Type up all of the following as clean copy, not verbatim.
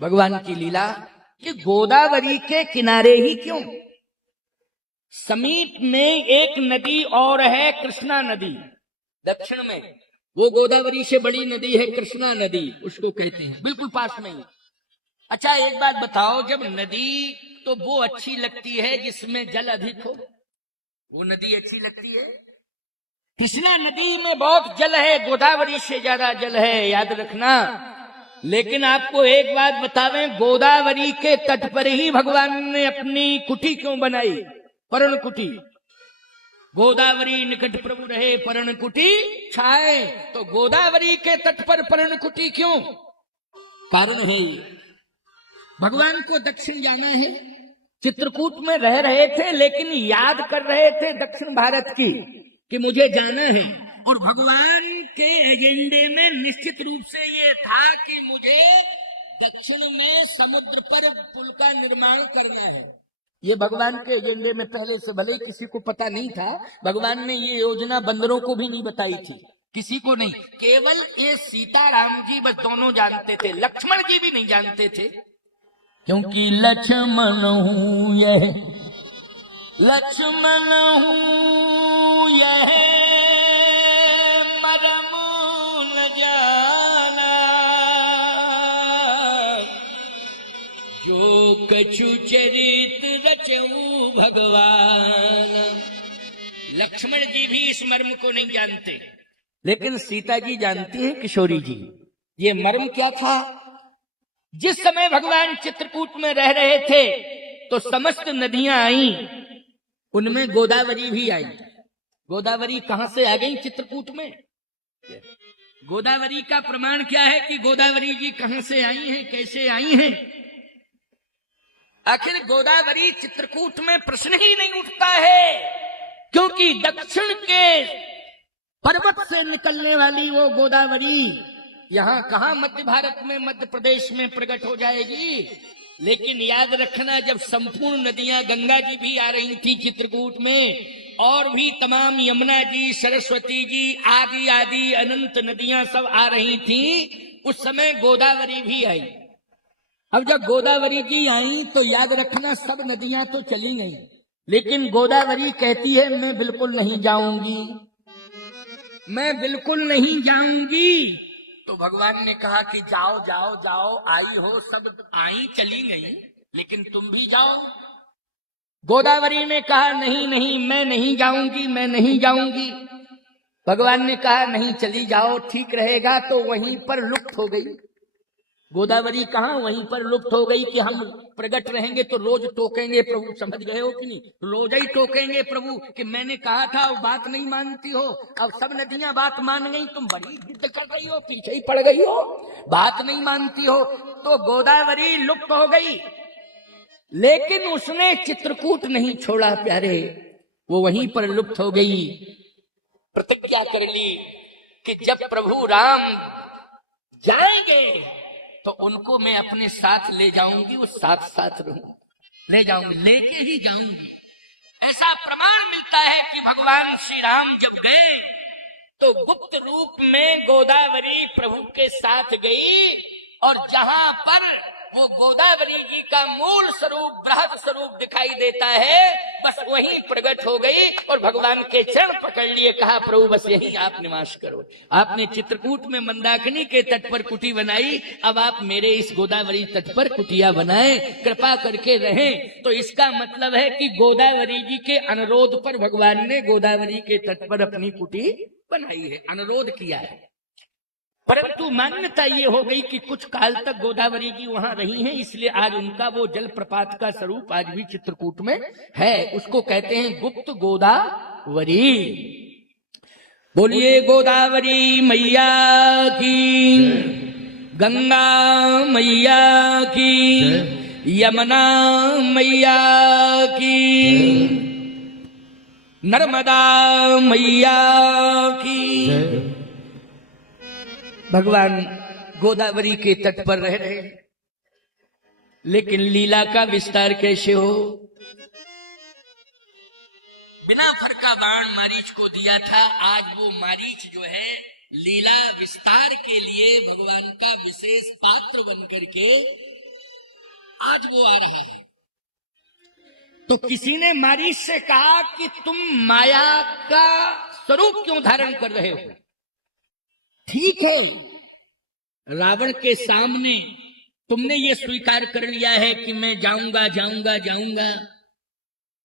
भगवान की लीला कि गोदावरी के किनारे ही क्यों, समीप में एक नदी और है, कृष्णा नदी दक्षिण में। वो गोदावरी से बड़ी नदी है कृष्णा नदी, उसको कहते हैं, बिल्कुल पास में ही। अच्छा एक बात बताओ, जब नदी तो वो अच्छी लगती है जिसमें जल अधिक हो, वो नदी अच्छी लगती है। कृष्णा नदी में बहुत जल है, गोदावरी से ज्यादा जल है, याद रखना। लेकिन आपको एक बात बतावें, गोदावरी के तट पर ही भगवान ने अपनी कुटी क्यों बनाई, पर्ण कुटी। गोदावरी निकट प्रभु रहे पर्ण कुटी छाए, तो गोदावरी के तट पर पर्ण कुटी क्यों, कारण है ये। भगवान को दक्षिण जाना है, चित्रकूट में रह रहे थे लेकिन याद कर रहे थे दक्षिण भारत की कि मुझे जाना है। और भगवान के एजेंडे में निश्चित रूप से ये था कि मुझे दक्षिण में समुद्र पर पुल का निर्माण करना है। ये भगवान के एजेंडे में पहले से, भले किसी को पता नहीं था, भगवान ने ये योजना बंदरों को भी नहीं बताई थी, किसी को नहीं, केवल ये सीताराम जी बस दोनों जानते थे, लक्ष्मण जी भी नहीं जानते थे। क्योंकि लक्ष्मण हूं यह, लक्ष्मण हूं यह मरम न जाना, जो कछु चरित रचऊ भगवान। लक्ष्मण जी भी इस मर्म को नहीं जानते, लेकिन सीता जी जानती है, किशोरी जी। ये मर्म क्या था, जिस समय भगवान चित्रकूट में रह रहे थे तो समस्त नदियां आई, उनमें गोदावरी भी आई। गोदावरी कहां से आ गई चित्रकूट में, गोदावरी का प्रमाण क्या है कि गोदावरी जी कहां से आई हैं, कैसे आई हैं। आखिर गोदावरी चित्रकूट में प्रश्न ही नहीं उठता है, क्योंकि दक्षिण के पर्वत से निकलने वाली वो गोदावरी यहां कहां मध्य भारत में, मध्य प्रदेश में प्रकट हो जाएगी। लेकिन याद रखना, जब संपूर्ण नदियां, गंगा जी भी आ रही थी चित्रकूट में, और भी तमाम यमुना जी, सरस्वती जी आदि आदि अनंत नदियां सब आ रही थी, उस समय गोदावरी भी आई। अब जब गोदावरी जी आई तो याद रखना, सब नदियां तो चली गई, लेकिन गोदावरी कहती है मैं बिल्कुल नहीं जाऊंगी, मैं बिल्कुल नहीं जाऊंगी। तो भगवान ने कहा कि जाओ जाओ जाओ, आई हो, सब आई चली गई, लेकिन तुम भी जाओ। गोदावरी ने कहा नहीं नहीं, मैं नहीं जाऊंगी, मैं नहीं जाऊंगी। भगवान ने कहा नहीं, चली जाओ, ठीक रहेगा। तो वहीं पर लुप्त हो गई गोदावरी, कहां, वहीं पर लुप्त हो गई कि हम प्रकट रहेंगे तो रोज टोकेंगे प्रभु, समझ गए हो कि नहीं, रोज ही टोकेंगे प्रभु कि मैंने कहा था, वो बात नहीं मानती हो। अब सब नदियां बात मान गई, तुम बड़ी जिद कर रही हो, पीछे ही पड़ गई हो, बात नहीं मानती हो। तो गोदावरी लुप्त हो गई, लेकिन उसने चित्रकूट नहीं छोड़ा प्यारे, वो वहीं पर लुप्त हो गई। प्रतिज्ञा कर ली कि जब प्रभु राम जाएंगे तो उनको मैं अपने साथ ले जाऊंगी, वो साथ साथ रहूंगी, ले जाऊंगी, लेके ही जाऊंगी। ऐसा प्रमाण मिलता है कि भगवान श्री राम जब गए तो गुप्त रूप में गोदावरी प्रभु के साथ गई, और जहां पर वो गोदावरी जी का मूल स्वरूप, बृहद स्वरूप दिखाई देता है, बस वहीं प्रकट हो गई और भगवान के चरण पकड़ लिए, कहा प्रभु बस यहीं आप निवास करो। आपने चित्रकूट में मंदाकिनी के तट पर कुटी बनाई, अब आप मेरे इस गोदावरी तट पर कुटिया बनाएं, कृपा करके रहें। तो इसका मतलब है कि गोदावरी जी के अनुरोध पर भगवान ने गोदावरी के तट पर अपनी कुटी बनाई है, अनुरोध किया है। परंतु मान्यता ये हो गई कि कुछ काल तक गोदावरी जी वहां रही हैं, इसलिए आज उनका वो जलप्रपात का स्वरूप आज भी चित्रकूट में है, उसको कहते हैं गुप्त गोदावरी। बोलिए गोदावरी मैया की, गंगा मैया की, यमुना मैया की, नर्मदा मैया की। भगवान गोदावरी के तट पर रह रहे, लेकिन लीला का विस्तार कैसे हो। बिना फर का बाण मारीच को दिया था, आज वो मारीच जो है लीला विस्तार के लिए भगवान का विशेष पात्र बन करके आज वो आ रहा है। तो किसी ने मारीच से कहा कि तुम माया का स्वरूप क्यों धारण कर रहे हो? ठीक है, रावण के सामने तुमने ये स्वीकार कर लिया है कि मैं जाऊंगा जाऊंगा जाऊंगा,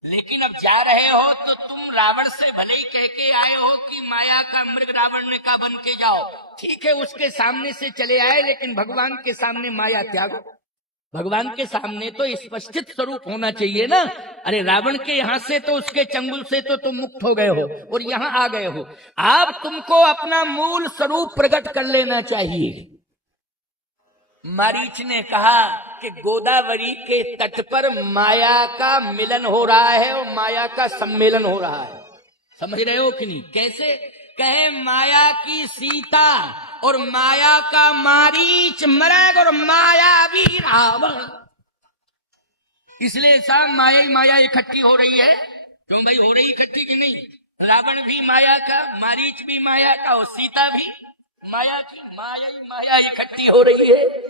लेकिन अब जा रहे हो तो तुम रावण से भले ही कह के आए हो कि माया का मृग रावण ने का बन के जाओ। ठीक है, उसके सामने से चले आए, लेकिन भगवान के सामने माया त्यागो। भगवान के सामने तो स्पष्टित स्वरूप होना चाहिए ना। अरे रावण के यहाँ से तो, उसके चंगुल से तो तुम मुक्त हो गए हो और यहाँ आ गए हो। अब तुमको अपना मूल स्वरूप प्रकट कर लेना चाहिए। मारीच ने कहा कि गोदावरी के तट पर माया का मिलन हो रहा है और माया का सम्मेलन हो रहा है। समझ रहे हो कि नहीं? कैसे? कहे माया की सीता और माया का मारीच मृग और माया भी रावण। इसलिए सब माया ही माया इकट्ठी हो रही है। क्यों भाई, हो रही इकट्ठी कि नहीं? रावण भी माया का, मारीच भी माया का और सीता भी माया की। माया ही माया इकट्ठी हो रही है।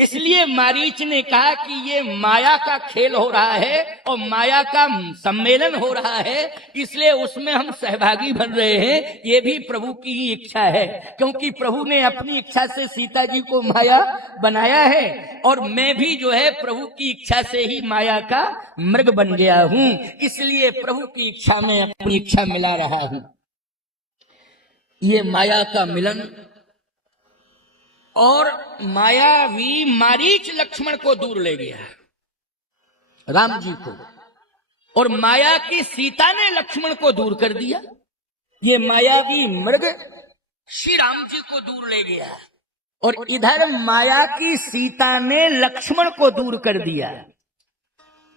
इसलिए मारीच ने कहा कि ये माया का खेल हो रहा है और माया का सम्मेलन हो रहा है, इसलिए उसमें हम सहभागी बन रहे हैं। ये भी प्रभु की ही इच्छा है, क्योंकि प्रभु ने अपनी इच्छा से सीता जी को माया बनाया है और मैं भी जो है प्रभु की इच्छा से ही माया का मृग बन गया हूं। इसलिए प्रभु की इच्छा में अपनी इच्छा मिला रहा हूं। ये माया का मिलन। और मायावी मारीच लक्ष्मण को दूर ले गया, राम जी को, और माया की सीता ने लक्ष्मण को दूर कर दिया। ये मायावी मृग श्री राम जी को दूर ले गया और इधर माया की सीता ने लक्ष्मण को दूर कर दिया।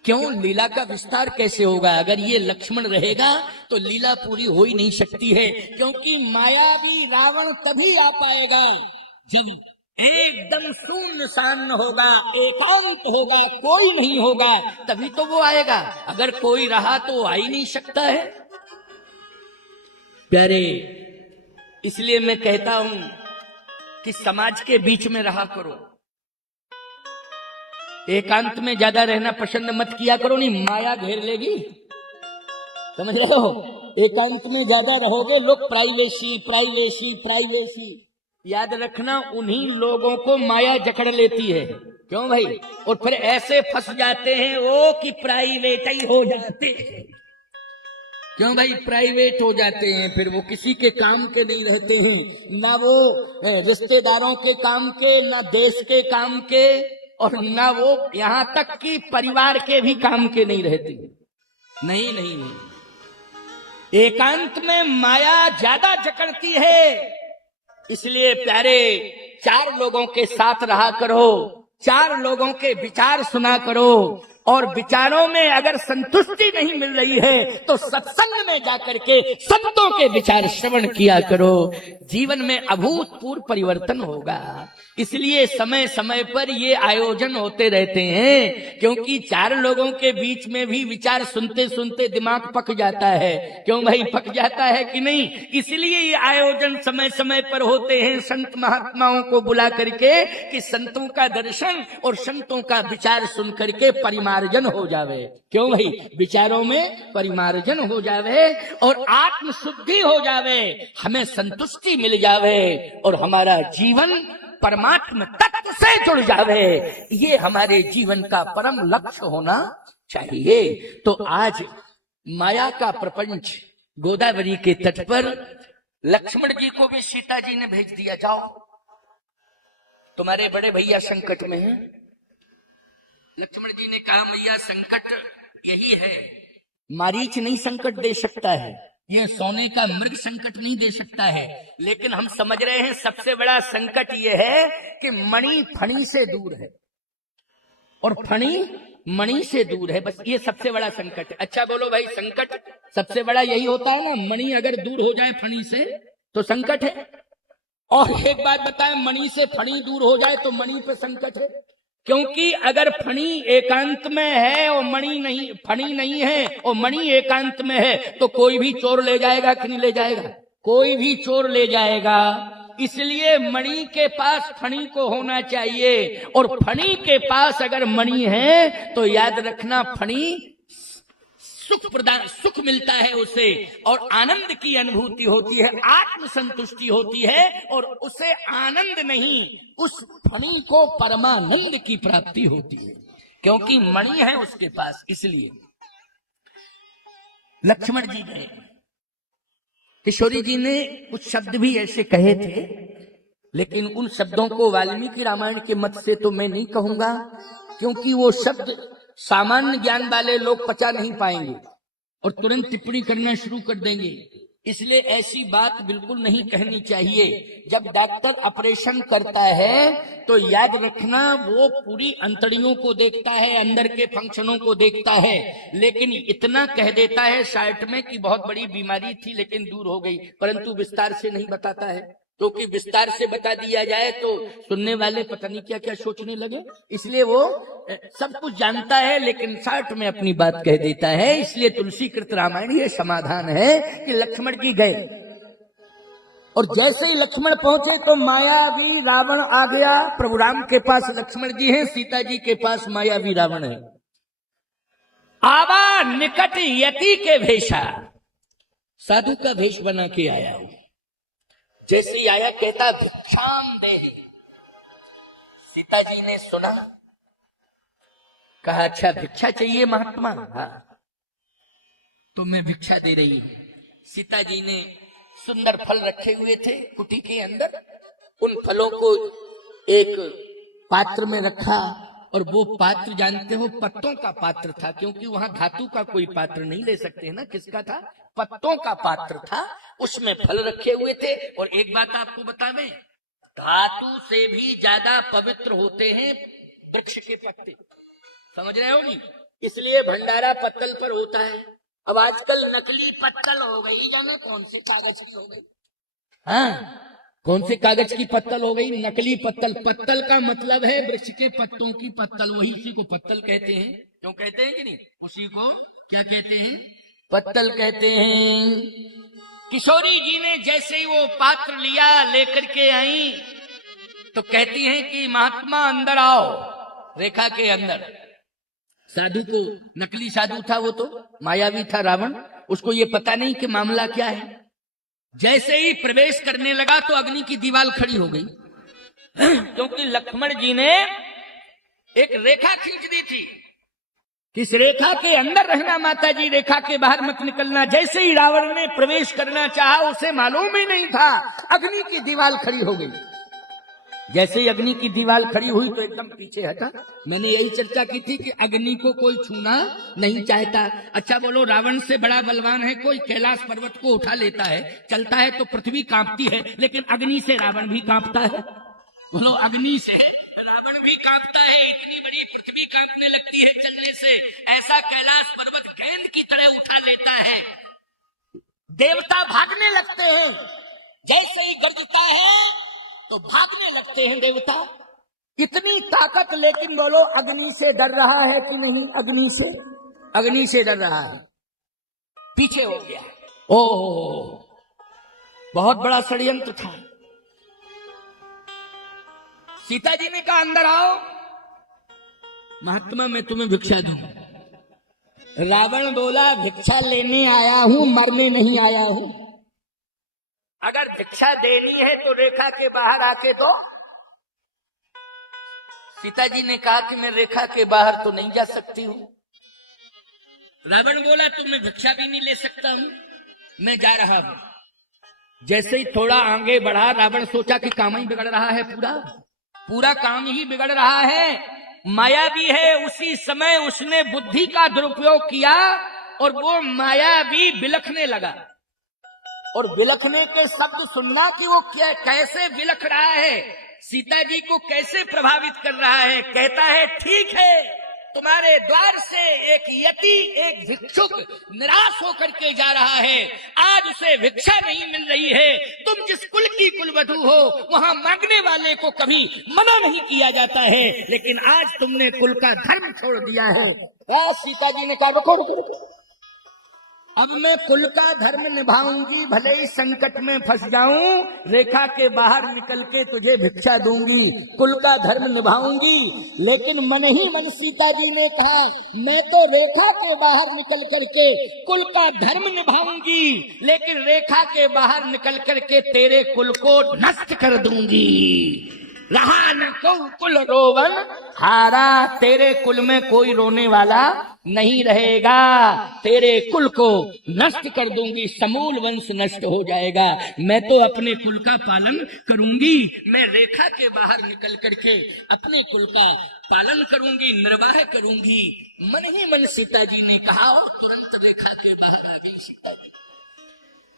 क्यों? लीला का विस्तार कैसे होगा? अगर ये लक्ष्मण रहेगा तो लीला पूरी हो ही नहीं सकती है, क्योंकि मायावी रावण तभी आ पाएगा जब एकदम शून्यसान होगा, एकांत होगा, कोई नहीं होगा, तभी तो वो आएगा। अगर कोई रहा तो आ ही नहीं सकता है। प्यारे, इसलिए मैं कहता हूं कि समाज के बीच में रहा करो, एकांत में ज्यादा रहना पसंद मत किया करो, नहीं माया घेर लेगी। समझ रहे हो? एकांत में ज्यादा रहोगे, लोग प्राइवेसी प्राइवेसी प्राइवेसी, याद रखना उन्हीं लोगों को माया जकड़ लेती है। क्यों भाई? और फिर ऐसे फंस जाते हैं वो कि प्राइवेट ही हो जाते हैं। क्यों भाई? प्राइवेट हो जाते हैं, फिर वो किसी के काम के नहीं रहते हैं, ना वो रिश्तेदारों के काम के, ना देश के काम के, और ना वो यहां तक कि परिवार के भी काम के नहीं रहते। नहीं नहीं नहीं, एकांत में माया ज्यादा जकड़ती है। इसलिए प्यारे, चार लोगों के साथ रहा करो, चार लोगों के विचार सुना करो, और विचारों में अगर संतुष्टि नहीं मिल रही है तो सत्संग में जाकर के संतों के विचार श्रवण किया करो। जीवन में अभूतपूर्व परिवर्तन होगा। इसलिए समय समय पर ये आयोजन होते रहते हैं, क्योंकि चार लोगों के बीच में भी विचार सुनते सुनते दिमाग पक जाता है। क्यों भाई? पक जाता है कि नहीं? इसलिए ये आयोजन समय समय पर होते हैं, संत महात्माओं को बुला करके, कि संतों का दर्शन और संतों का विचार सुन करके परिमार्जन हो जावे। क्यों भाई? विचारों में परिमार्जन हो जावे और आत्म शुद्धि हो जावे, हमें संतुष्टि मिल जावे और हमारा जीवन परमात्मा तत्व से जुड़ जावे। ये हमारे जीवन का परम लक्ष्य होना चाहिए। तो आज माया का प्रपंच गोदावरी के तट पर लक्ष्मण जी को भी सीता जी ने भेज दिया, जाओ तुम्हारे बड़े भैया संकट में हैं। लक्ष्मण जी ने कहा, भैया संकट यही है, मारीच नहीं संकट दे सकता है, ये सोने का मृग संकट नहीं दे सकता है, लेकिन हम समझ रहे हैं सबसे बड़ा संकट ये है कि मणि फणी से दूर है और फणी मणि से दूर है। बस ये सबसे बड़ा संकट है। अच्छा बोलो भाई, संकट सबसे बड़ा यही होता है ना, मणि अगर दूर हो जाए फणी से तो संकट है। और एक बात बताएं, मणि से फणी दूर हो जाए तो मणि पे संकट है, क्योंकि अगर फणी एकांत में है और मणि नहीं, फणी नहीं है और मणि एकांत में है, तो कोई भी चोर ले जाएगा कि नहीं ले जाएगा? कोई भी चोर ले जाएगा। इसलिए मणि के पास फणी को होना चाहिए, और फणी के पास अगर मणि है तो याद रखना फणी सुख मिलता है उसे, और आनंद की अनुभूति होती है, आत्म संतुष्टि होती है, और उसे आनंद नहीं, उस फणी को परमानंद की प्राप्ति होती है, क्योंकि मणि है उसके पास। इसलिए लक्ष्मण जी गए, किशोरी जी ने कुछ शब्द भी ऐसे कहे थे, लेकिन उन शब्दों को वाल्मीकि रामायण के मत से तो मैं नहीं कहूंगा, क्योंकि वो शब्द सामान्य ज्ञान वाले लोग पचा नहीं पाएंगे और तुरंत टिप्पणी करना शुरू कर देंगे। इसलिए ऐसी बात बिल्कुल नहीं कहनी चाहिए। जब डॉक्टर ऑपरेशन करता है तो याद रखना वो पूरी अंतड़ियों को देखता है, अंदर के फंक्शनों को देखता है, लेकिन इतना कह देता है शार्ट में कि बहुत बड़ी बीमारी थी लेकिन दूर हो गई, परंतु विस्तार से नहीं बताता है, क्योंकि विस्तार से बता दिया जाए तो सुनने वाले पता नहीं क्या क्या सोचने लगे। इसलिए वो सब कुछ जानता है लेकिन शॉर्ट में अपनी बात कह देता है। इसलिए तुलसी कृत रामायण ये समाधान है कि लक्ष्मण जी गए, और जैसे ही लक्ष्मण पहुंचे तो मायावी रावण आ गया। प्रभु राम के पास लक्ष्मण जी हैं, सीता जी के पास मायावी रावण है। आवा निकट यति के भेषा, साधु का भेष बना के आया हूं। जैसे ही आया कहता भिक्षाम देहि। सीता जी ने सुना, कहा अच्छा भिक्षा चाहिए महात्मा? हाँ, तो मैं भिक्षा दे रही हूं। सीता जी ने सुंदर फल रखे हुए थे कुटी के अंदर, उन फलों को एक पात्र में रखा, और वो पात्र जानते हो पत्तों का पात्र था, क्योंकि वहां धातु का कोई पात्र नहीं ले सकते ना। किसका था? पत्तों का पात्र था, उसमें फल रखे हुए थे। और एक बात आपको बता दें, धातु से भी ज्यादा पवित्र होते हैं वृक्ष के पत्ते, समझ रहे हो नहीं? इसलिए भंडारा पत्तल पर होता है। अब आजकल नकली पत्तल हो गई, जाने कौन से कागज की हो गई, हाँ कौन से कागज की पत्तल हो गई, नकली पत्तल। पत्तल का मतलब है वृक्ष के पत्तों की पत्तल, वही इसी को पत्तल कहते हैं। क्यों कहते हैं कि नहीं? उसी को क्या कहते हैं? पत्तल कहते हैं। किशोरी जी ने जैसे ही वो पात्र लिया, लेकर के आई, तो कहती हैं कि महात्मा अंदर आओ, रेखा के अंदर। साधु को, नकली साधु था वो, तो मायावी था रावण, उसको ये पता नहीं कि मामला क्या है। जैसे ही प्रवेश करने लगा तो अग्नि की दीवार खड़ी हो गई, क्योंकि लक्ष्मण जी ने एक रेखा खींच दी थी, इस रेखा के अंदर रहना माता जी, रेखा के बाहर मत निकलना। जैसे ही रावण ने प्रवेश करना चाहा, उसे मालूम ही नहीं था, अग्नि की दीवार खड़ी हो गई। जैसे ही अग्नि की दीवार खड़ी हुई तो एकदम पीछे हटा। मैंने यही चर्चा की थी कि अग्नि को कोई छूना नहीं चाहता। अच्छा बोलो, रावण से बड़ा बलवान है कोई? कैलाश पर्वत को उठा लेता है, चलता है तो पृथ्वी कांपती है, लेकिन अग्नि से रावण भी कांपता है। बोलो, अग्नि से रावण भी कांपता है, इतनी बड़ी पृथ्वी कांपने लगती है चलने से। ऐसा कैलाश पर्वत गेंद की तरह उठा लेता है, देवता भागने लगते हैं। जैसे ही गरजता है तो भागने लगते हैं देवता। इतनी ताकत, लेकिन बोलो अग्नि से डर रहा है कि नहीं? अग्नि से, अग्नि से डर रहा है, पीछे हो गया। ओह, बहुत बड़ा षड्यंत्र था। सीता जी ने कहा अंदर आओ महात्मा, मैं तुम्हें भिक्षा दूं। रावण बोला भिक्षा लेने आया हूं, मरने नहीं आया हूं। अगर भिक्षा देनी है तो रेखा के बाहर आके दो। सीता जी ने कहा कि मैं रेखा के बाहर तो नहीं जा सकती हूं। रावण बोला तो मैं भिक्षा भी नहीं ले सकता हूं, मैं जा रहा हूं। जैसे ही थोड़ा आगे बढ़ा, रावण सोचा कि काम ही बिगड़ रहा है, पूरा काम ही बिगड़ रहा है, माया भी है। उसी समय उसने बुद्धि का दुरुपयोग किया और वो माया भी बिलखने लगा। और बिलखने के शब्द सुनना कि वो क्या, कैसे बिलख रहा है, सीता जी को कैसे प्रभावित कर रहा है। कहता है ठीक है, तुम्हारे द्वार से एक यति, एक भिक्षुक निराश होकर के जा रहा है, आज उसे भिक्षा नहीं मिल रही है। तुम जिस कुल की कुलवधू हो, वहां मांगने वाले को कभी मना नहीं किया जाता है, लेकिन आज तुमने कुल का धर्म छोड़ दिया है। सीता जी ने कहा रुको रुको रुको, अब मैं कुल का धर्म निभाऊंगी, भले ही संकट में फंस जाऊं, रेखा के बाहर निकल के तुझे भिक्षा दूंगी, कुल का धर्म निभाऊंगी। लेकिन मन ही मन सीता जी ने कहा, मैं तो रेखा के बाहर निकल करके कुल का धर्म निभाऊंगी, लेकिन रेखा के बाहर निकल करके तेरे कुल को नष्ट कर दूंगी। रहा न को कुल रोवन हारा, तेरे कुल में कोई रोने वाला नहीं रहेगा, तेरे कुल को नष्ट कर दूंगी, समूल वंश नष्ट हो जाएगा। मैं तो अपने कुल का पालन करूंगी, मैं रेखा के बाहर निकल करके अपने कुल का पालन करूंगी, निर्वाह करूंगी। मन ही मन सीता जी ने कहा, तुरंत रेखा के बाहर आ गई सीता जी।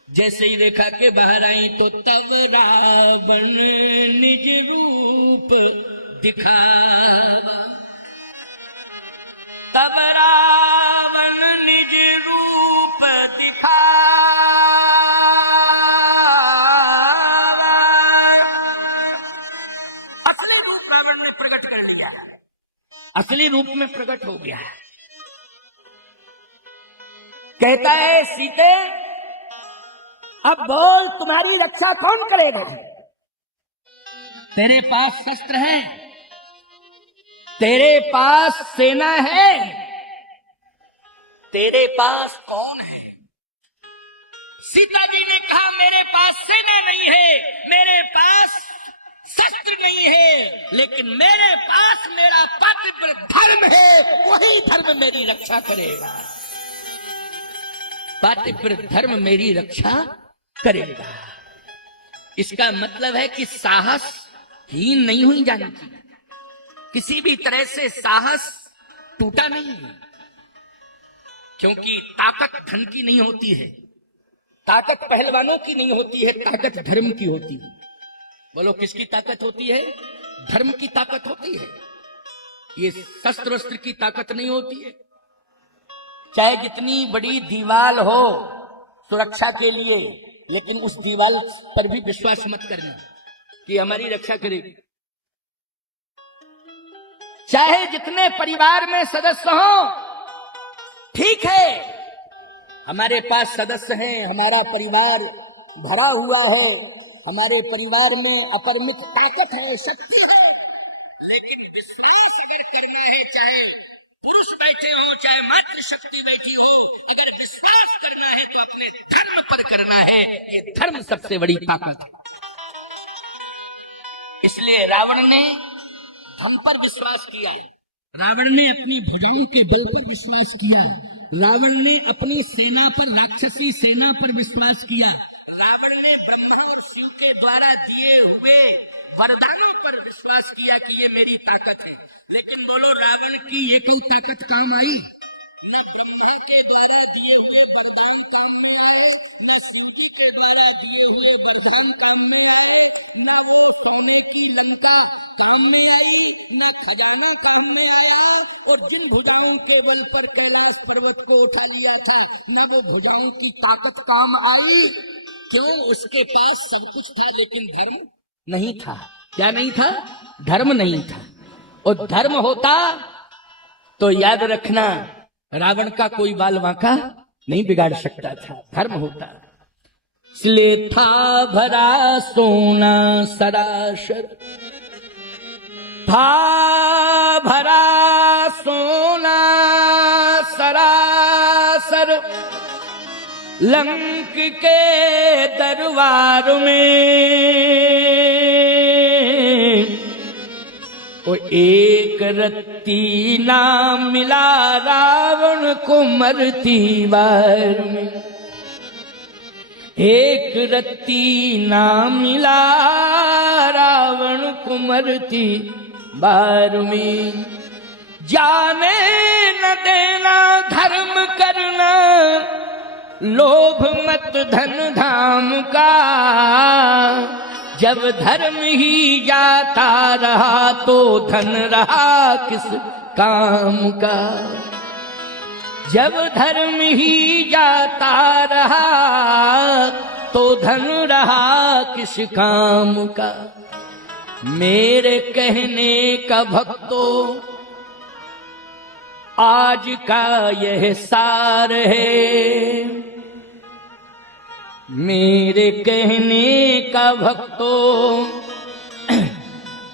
जैसे ही रेखा के बाहर आई तो तब रावण निज रूप दिखावा, तब रावण निज रूप दिखावा, असली रूप रावण में प्रकट कर दिया, असली रूप में प्रकट हो गया। कहता है, सीते अब बोल, तुम्हारी रक्षा कौन करेगा? तेरे पास शस्त्र है, तेरे पास सेना है, तेरे पास कौन है? सीता जी ने कहा, मेरे पास सेना नहीं है, मेरे पास शस्त्र नहीं है, लेकिन मेरे पास मेरा पवित्र धर्म है, वही धर्म मेरी रक्षा करेगा, पवित्र धर्म मेरी रक्षा करेगा। इसका मतलब है कि साहस हीन नहीं हुई जानी चाहिए, किसी भी तरह से साहस टूटा नहीं, क्योंकि ताकत धन की नहीं होती है, ताकत पहलवानों की नहीं होती है, ताकत धर्म की होती है। बोलो किसकी ताकत होती है? धर्म की ताकत होती है। ये शस्त्र वस्त्र की ताकत नहीं होती है। चाहे जितनी बड़ी दीवार हो सुरक्षा के लिए, लेकिन उस दीवार पर भी विश्वास मत करना कि हमारी रक्षा करेगी। चाहे जितने परिवार में सदस्य हो, ठीक है, हमारे पास सदस्य हैं, हमारा परिवार भरा हुआ है, हमारे परिवार में अपरिमित ताकत है, शक्ति है, लेकिन विश्वास करना है, चाहे पुरुष बैठे हो चाहे मातृशक्ति बैठी हो, अगर विश्वास करना है तो अपने धर्म पर करना है। ये धर्म सबसे बड़ी ताकत है। इसलिए रावण ने हम पर विश्वास किया, रावण ने अपनी भुजाओं के बल पर विश्वास किया, रावण ने अपनी सेना पर, राक्षसी सेना पर विश्वास किया, रावण ने ब्रह्मा और शिव के द्वारा दिए हुए वरदानों पर विश्वास किया कि ये मेरी ताकत है। लेकिन बोलो, रावण की ये कोई ताकत काम आई? न ब्रह्मा के द्वारा दिए हुए वरदान काम में आए, न शिव के द्वारा दिए हुए वरदान काम में आए, न वो सोने की लंका काम में आई, न खजाना काम में आया, और जिन भुजाओं के बल पर कैलाश पर्वत को उठा लिया था, न वो भुजाओं की ताकत काम आई। क्यों? उसके पास सब कुछ था, लेकिन धर्म नहीं था। क्या नहीं था? धर्म नहीं था। और धर्म होता तो याद रखना, रावण का कोई बाल वांका नहीं बिगाड़ सकता था, धर्म होता। इसलिए था भरा सोना सरासर, था भरा सोना सरासर, लंक के दरबार में वो एक रत्ती ना मिला रावण को मरती बार में, एक रत्ती ना मिला रावण को मरती बार में। जाने न देना धर्म करना, लोभ मत धन धाम का, जब धर्म ही जाता रहा तो धन रहा किस काम का, जब धर्म ही जाता रहा तो धन रहा किस काम का। मेरे कहने का भक्तों आज का यह सार है, मेरे कहने का भक्तों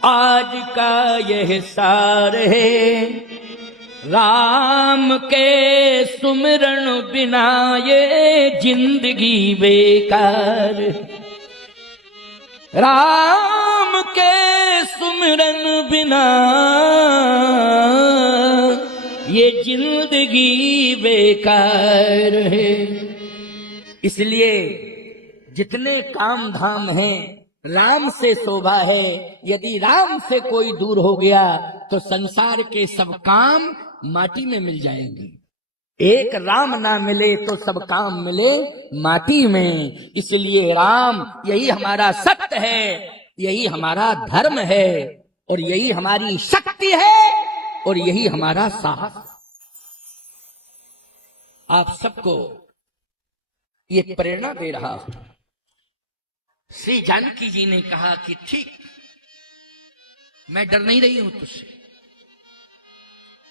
आज का यह सार है, राम के सुमिरन बिना ये जिंदगी बेकार। राम के सुमिरन बिना ये जिंदगी बेकार है। इसलिए जितने काम धाम हैं राम से शोभा है। यदि राम से कोई दूर हो गया तो संसार के सब काम माटी में मिल जाएंगे। एक राम ना मिले तो सब काम मिले माटी में। इसलिए राम यही हमारा सत्य है, यही हमारा धर्म है, और यही हमारी शक्ति है, और यही हमारा साहस। आप सबको ये प्रेरणा दे रहा हूं। श्री जानकी जी ने कहा कि ठीक, मैं डर नहीं रही हूं तुझसे,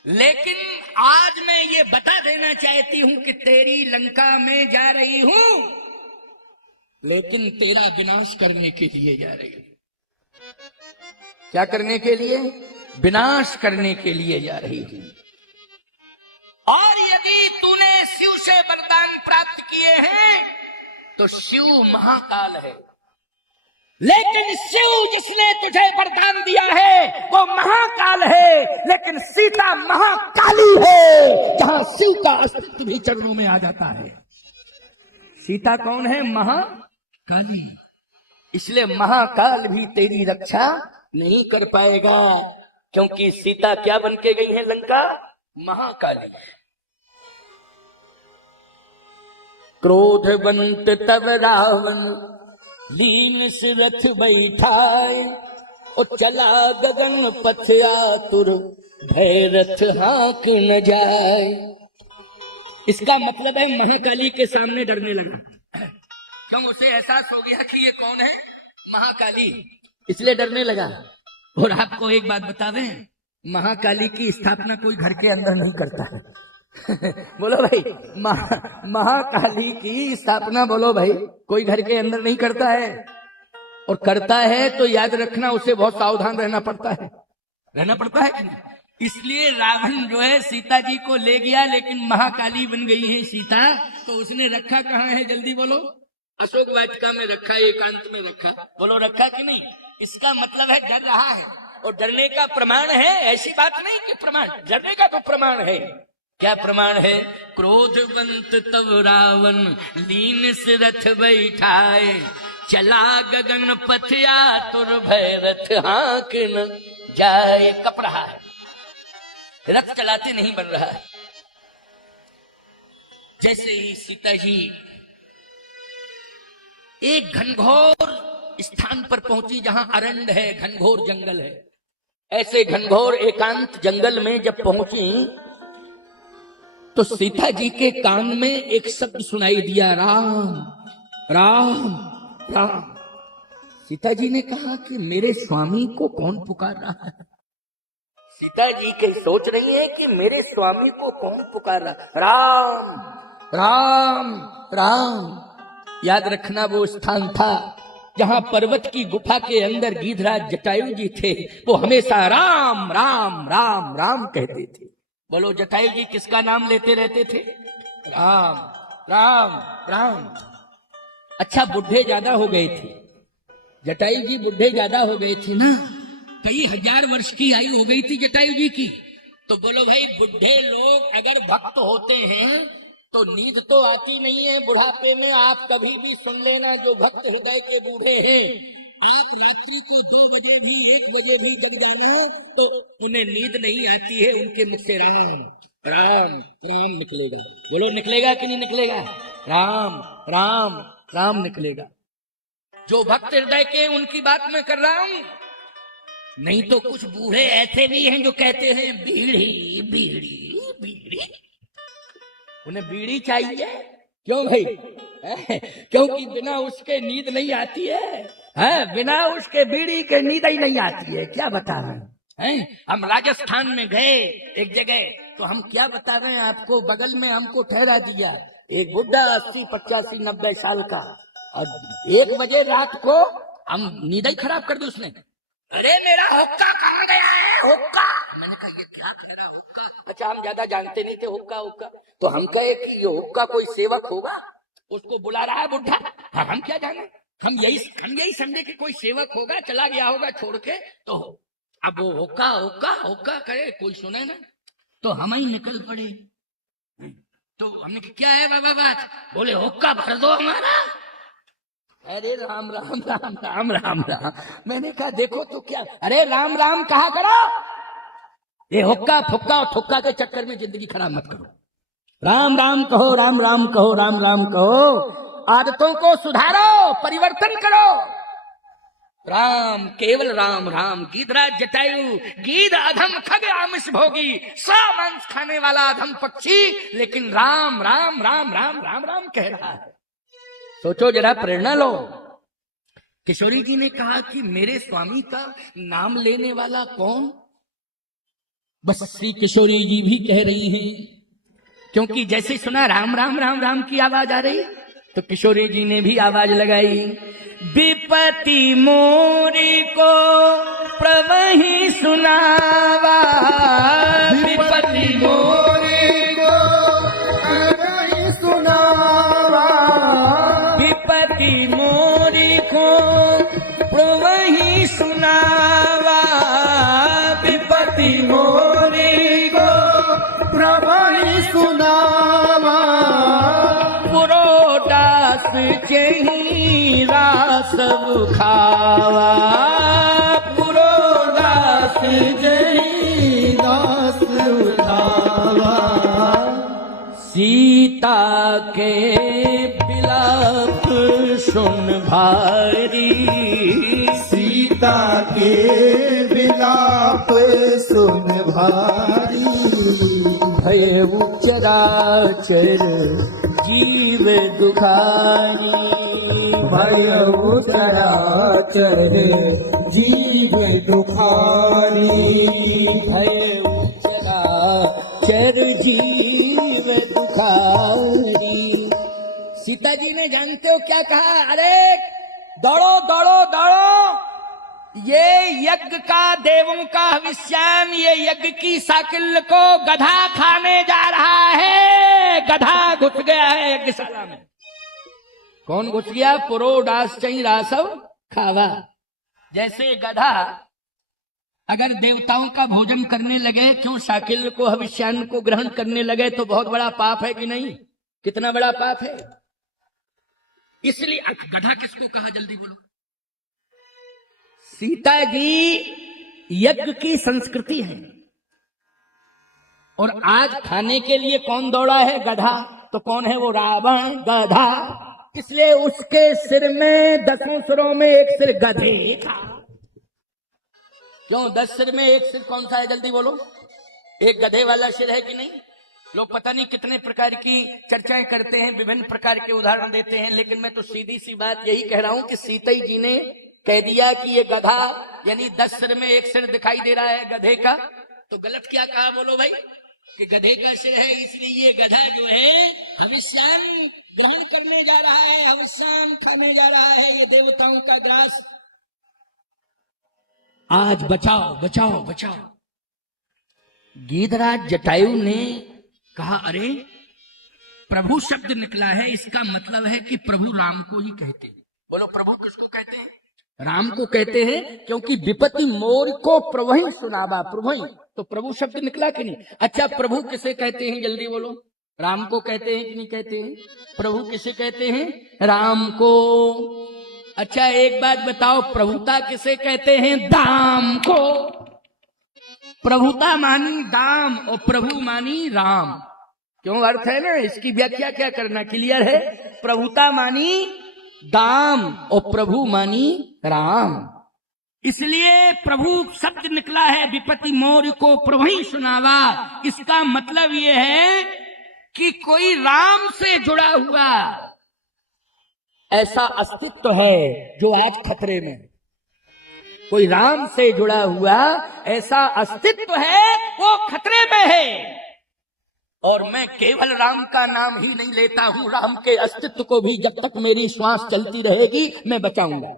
लेकिन आज मैं ये बता देना चाहती हूं कि तेरी लंका में जा रही हूं, लेकिन तेरा विनाश करने के लिए जा रही हूं। क्या करने के लिए? विनाश करने के लिए जा रही हूं। और यदि तूने शिव से वरदान प्राप्त किए हैं तो शिव महाकाल है, लेकिन शिव जिसने तुझे वरदान दिया है वो महाकाल है, लेकिन सीता महाकाली है। जहां शिव का अस्तित्व भी चरणों में आ जाता है। सीता कौन है? महाकाली। इसलिए महाकाल भी तेरी रक्षा नहीं कर पाएगा, क्योंकि सीता क्या बन के गई है लंका? महाकाली। क्रोधवंत तब रावण लीन सिरथ बैठाए, और चला गगन पथ आतुर भैरथ हाँक न जाए। इसका मतलब है महाकाली के सामने डरने लगा। क्यों? उसे एहसास हो गया कि ये कौन है? महाकाली, इसलिए डरने लगा। और आपको एक बात बता दें, महाकाली की स्थापना कोई घर के अंदर नहीं करता है। बोलो भाई, महाकाली की स्थापना बोलो भाई कोई घर के अंदर नहीं करता है, और करता है तो याद रखना उसे बहुत सावधान रहना पड़ता है कि नहीं? इसलिए रावण जो है सीता जी को ले गया, लेकिन महाकाली बन गई है सीता, तो उसने रखा कहाँ है? जल्दी बोलो। अशोक वाटिका में रखा, एकांत में रखा। बोलो रखा कि नहीं? इसका मतलब है डर रहा है, और डरने का प्रमाण है, ऐसी बात नहीं कि प्रमाण, डरने का तो प्रमाण है। क्या प्रमाण है? क्रोधवंत तब रावण लीन सिरथ बैठाए, चला गगन पथ आतुर भैरथ हाँक न जाए। कप रहा है, रथ चलाते नहीं बन रहा है। जैसे ही सीता जी एक घनघोर स्थान पर पहुंची जहां अरण्य है, घनघोर जंगल है, ऐसे घनघोर एकांत जंगल में जब पहुंची तो सीता जी के कान में एक शब्द सुनाई दिया, राम राम राम। सीता जी ने कहा कि मेरे स्वामी को कौन पुकार रहा है? सीता जी के सोच रही है कि मेरे स्वामी को कौन पुकार रहा है? राम राम राम। याद रखना वो स्थान था जहां पर्वत की गुफा के अंदर गिधराज जटायु जी थे। वो हमेशा राम राम राम राम कहते थे। बोलो, जटायु जी किसका नाम लेते रहते थे? राम राम राम। अच्छा, बुढ़े ज्यादा हो गए थे, जटायु जी बुढ़े ज्यादा हो गए थे ना, कई हजार वर्ष की आयु हो गई थी जटायु जी की। तो बोलो भाई, बुढ़े लोग अगर भक्त होते हैं तो नींद तो आती नहीं है बुढ़ापे में। आप कभी भी सुन लेना, जो भक्त हृदय के बूढ़े हैं, आप रात्रि को 2 बजे भी 1 बजे भी जग जाना तो उन्हें नींद नहीं आती है। उनके मुख से राम राम राम निकलेगा। बोलो, निकलेगा कि नहीं निकलेगा? राम राम राम निकलेगा। जो भक्त हृदय के, उनकी बात मैं कर रहा हूं। नहीं तो कुछ बूढ़े ऐसे भी हैं जो कहते हैं बीड़ी बीड़ी बीड़ी। उन्हें बीड़ी चाहिए। क्यों भाई? क्योंकि बिना उसके नींद नहीं आती है, बिना उसके बीड़ी के नींद ही नहीं आती है। क्या बता रहे हैं? हम राजस्थान में गए एक जगह, तो हम क्या बता रहे हैं आपको, बगल में हमको ठहरा दिया एक बुढ़ा 80, 85, 90 साल का, और 1 बजे रात को हम नींद ही खराब कर दी उसने। अरे मेरा हुक्का कहाँ गया है, हुक्का। मैंने कहा ये क्या कह रहा हुक्का। अच्छा, हम ज्यादा जानते नहीं थे हुक्का हुक्का, तो हम कहे कि ये हुक्का कोई सेवक होगा, उसको बुला रहा है बुढ़ा। हाँ, हम क्या जाने, हम यही समझे कि कोई सेवक होगा, चला गया होगा छोड़ के। तो अब वो हुक्का हुक्का हुक्का करे, कोई सुने ना, तो हम ही निकल पड़े। तो हमने कहा क्या है बाबा बात? बोले हुक्का भर दो हमारा। अरे राम राम राम राम राम राम। मैंने कहा देखो तो क्या, अरे राम राम कहा करो, ये हुक्का फुक्का और ठुक्का के चक्कर में जिंदगी खराब मत करो। राम राम कहो, राम राम कहो, राम राम कहो, आदतों को सुधारो, परिवर्तन करो। राम केवल राम राम। गीधराज जटायु, गीध अधम खग आमिष भोगी, सा मांस खाने वाला अधम पक्षी, लेकिन राम राम राम राम राम राम कह रहा है। सोचो जरा, प्रेरणा लो। किशोरी जी ने कहा कि मेरे स्वामी का नाम लेने वाला कौन? बस श्री किशोरी जी भी कह रही हैं, क्योंकि जैसे सुना राम राम राम राम की आवाज आ रही, तो किशोरी जी ने भी आवाज लगाई। विपत्ति मोरी को प्रवहि सुनावा, विपत्ति मोरी को प्रवहि सुनावा, विपत्ति मोरी को प्रवहि सुनावा, विपत्ति मोरी को प्रवहि सुनावा, पुरोडास चही रास खावा, पुरोडास चही रास खावा, सीता के बिलाप सुन भारी, सीता के बिलाप सुन भारी, भय चराचर जीव दुखारी, भय चराचर जीव दुखारी, भय चराचर जीव दुखारी। सीता जी ने जानते हो क्या कहा? अरे दौड़ो दौड़ो दौड़ो, ये यज्ञ का, देवों का हविष्यान, ये यज्ञ की साकिल को गधा खाने जा रहा है। गधा घुस गया है यज्ञशाला में। कौन घुस गया? पुरोडास चई रासव खावा। जैसे गधा अगर देवताओं का भोजन करने लगे, क्यों साकिल को, हविष्यान को ग्रहण करने लगे, तो बहुत बड़ा पाप है कि नहीं? कितना बड़ा पाप है। इसलिए गधा किसको कहा, जल्दी बोलो। सीता जी यज्ञ की संस्कृति है, और आज खाने के लिए कौन दौड़ा है? गधा। तो कौन है वो? रावण, गधा। इसलिए उसके सिर में 10 सिरों में एक सिर गधे था। क्यों 10 सिर में एक सिर कौन सा है? जल्दी बोलो। एक गधे वाला सिर है कि नहीं? लोग पता नहीं कितने प्रकार की चर्चाएं करते हैं, विभिन्न प्रकार के उदाहरण देते हैं, लेकिन मैं तो सीधी सी बात यही कह रहा हूं कि सीता जी ने कह दिया कि ये गधा, यानी 10 सिर में एक सिर दिखाई दे रहा है गधे का, तो गलत क्या कहा बोलो भाई? कि गधे का सिर है, इसलिए ये गधा जो है हविष्यान ग्रहण करने जा रहा है, हविष्यान खाने जा रहा है, ये देवताओं का ग्रास। आज बचाओ बचाओ बचाओ। गीधराज जटायु ने कहा अरे प्रभु शब्द निकला है, इसका मतलब है कि प्रभु राम को ही कहते हैं। बोलो प्रभु किसको कहते हैं? राम को कहते हैं, क्योंकि विपत्ति मोर को प्रभु सुनावा। प्रभु तो प्रभु शब्द निकला कि नहीं? अच्छा प्रभु किसे कहते हैं? जल्दी बोलो। राम को कहते हैं कि नहीं कहते हैं? प्रभु किसे कहते हैं? राम को। अच्छा एक बात बताओ, प्रभुता किसे कहते हैं? दाम को। प्रभुता मानी दाम और प्रभु मानी राम। क्यों अर्थ है ना, इसकी व्याख्या क्या करना, क्लियर है? प्रभुता मानी दाम और प्रभु मानी राम, इसलिए प्रभु शब्द निकला है। विपत्ति मोर को प्रभु ही सुनावा, इसका मतलब यह है कि कोई राम से जुड़ा हुआ ऐसा अस्तित्व है जो आज खतरे में। कोई राम से जुड़ा हुआ ऐसा अस्तित्व है वो खतरे में है। और मैं केवल राम का नाम ही नहीं लेता हूं, राम के अस्तित्व को भी जब तक मेरी श्वास चलती रहेगी मैं बचाऊंगा।